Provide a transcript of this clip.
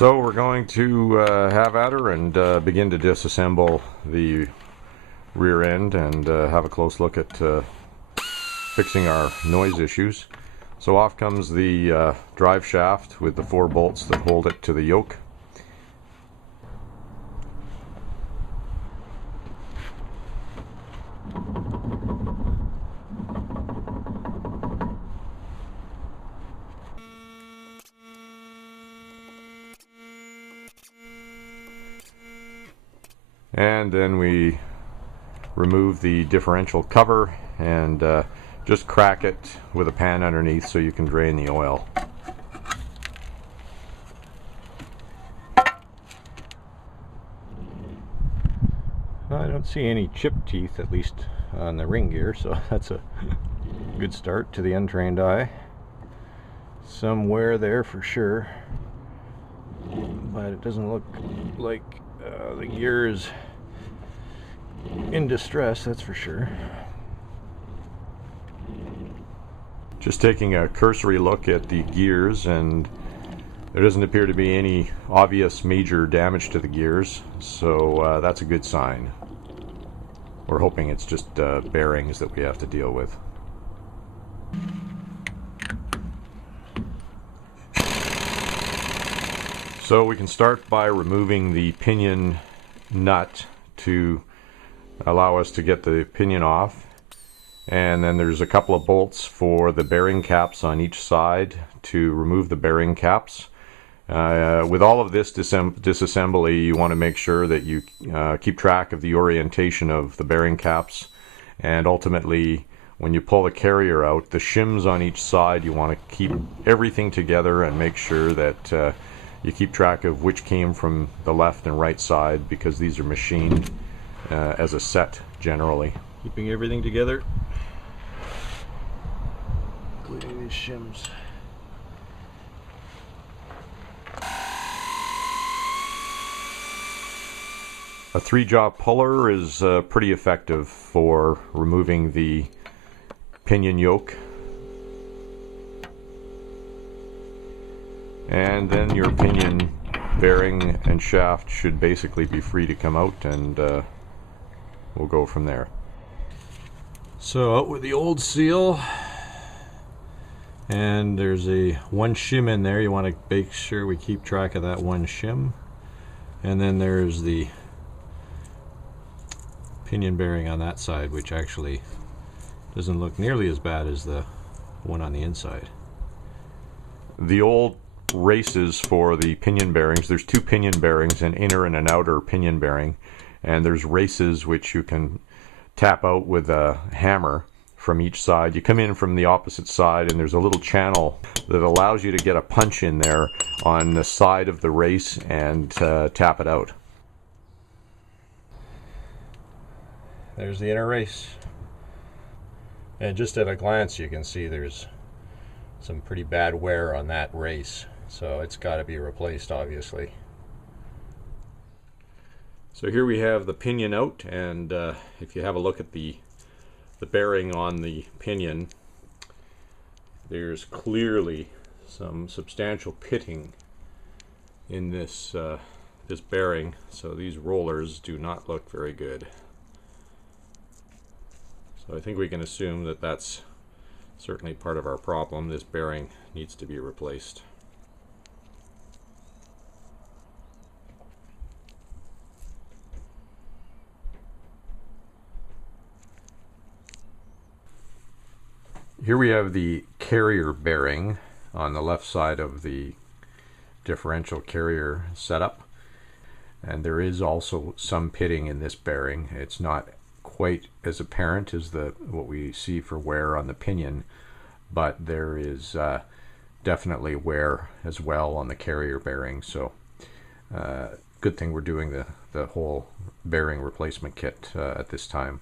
So we're going to have at her and begin to disassemble the rear end and have a close look at fixing our noise issues. So off comes the drive shaft with the 4 bolts that hold it to the yoke. And then we remove the differential cover and just crack it with a pan underneath so you can drain the oil. I don't see any chip teeth, at least on the ring gear, so that's a good start to the untrained eye. Some wear there for sure, but it doesn't look like the gear is in distress, that's for sure. Just taking a cursory look at the gears, and there doesn't appear to be any obvious major damage to the gears, so that's a good sign. We're hoping it's just bearings that we have to deal with. So we can start by removing the pinion nut to allow us to get the pinion off. And then there's a couple of bolts for the bearing caps on each side to remove the bearing caps. With all of this disassembly, you want to make sure that you keep track of the orientation of the bearing caps, and ultimately when you pull the carrier out, the shims on each side, you want to keep everything together and make sure that you keep track of which came from the left and right side, because these are machined as a set generally. Keeping everything together, including these shims. A 3-jaw puller is pretty effective for removing the pinion yoke. And then your pinion bearing and shaft should basically be free to come out, and we'll go from there. So out with the old seal, and there's one shim in there. You want to make sure we keep track of that one shim. And then there's the pinion bearing on that side, which actually doesn't look nearly as bad as the one on the inside. The old races for the pinion bearings, there's 2 pinion bearings, an inner and an outer pinion bearing, and there's races which you can tap out with a hammer from each side. You come in from the opposite side, and there's a little channel that allows you to get a punch in there on the side of the race and tap it out. There's the inner race, and just at a glance you can see there's some pretty bad wear on that race, so it's got to be replaced, obviously. So here we have the pinion out, and if you have a look at the bearing on the pinion, there's clearly some substantial pitting in this this bearing, so these rollers do not look very good. So I think we can assume that that's certainly part of our problem. This bearing needs to be replaced. Here we have the carrier bearing on the left side of the differential carrier setup, and there is also some pitting in this bearing. It's not quite as apparent as what we see for wear on the pinion, but there is definitely wear as well on the carrier bearing. So good thing we're doing the whole bearing replacement kit at this time.